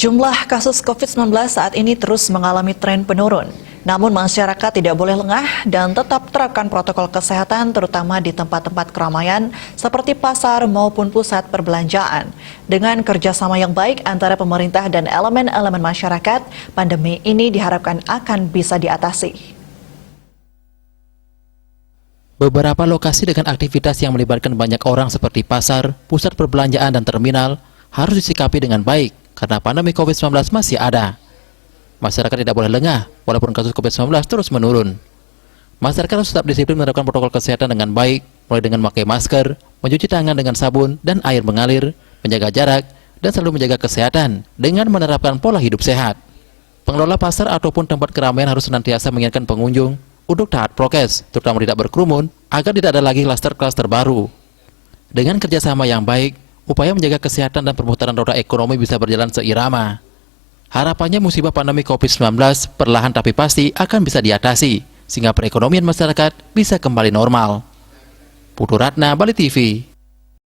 Jumlah kasus COVID-19 saat ini terus mengalami tren penurun. Namun masyarakat tidak boleh lengah dan tetap terapkan protokol kesehatan terutama di tempat-tempat keramaian seperti pasar maupun pusat perbelanjaan. Dengan kerjasama yang baik antara pemerintah dan elemen-elemen masyarakat, pandemi ini diharapkan akan bisa diatasi. Beberapa lokasi dengan aktivitas yang melibatkan banyak orang seperti pasar, pusat perbelanjaan, dan terminal harus disikapi dengan baik karena pandemi COVID-19 masih ada. Masyarakat tidak boleh lengah walaupun kasus COVID-19 terus menurun. Masyarakat harus tetap disiplin menerapkan protokol kesehatan dengan baik, mulai dengan memakai masker, mencuci tangan dengan sabun dan air mengalir, menjaga jarak, dan selalu menjaga kesehatan dengan menerapkan pola hidup sehat. Pengelola pasar ataupun tempat keramaian harus senantiasa mengingatkan pengunjung untuk taat prokes, terutama tidak berkerumun, agar tidak ada lagi klaster-klaster baru. Dengan kerjasama yang baik, upaya menjaga kesehatan dan perputaran roda ekonomi bisa berjalan seirama. Harapannya musibah pandemi COVID-19 perlahan tapi pasti akan bisa diatasi, sehingga perekonomian masyarakat bisa kembali normal. Putu Ratna, Bali TV.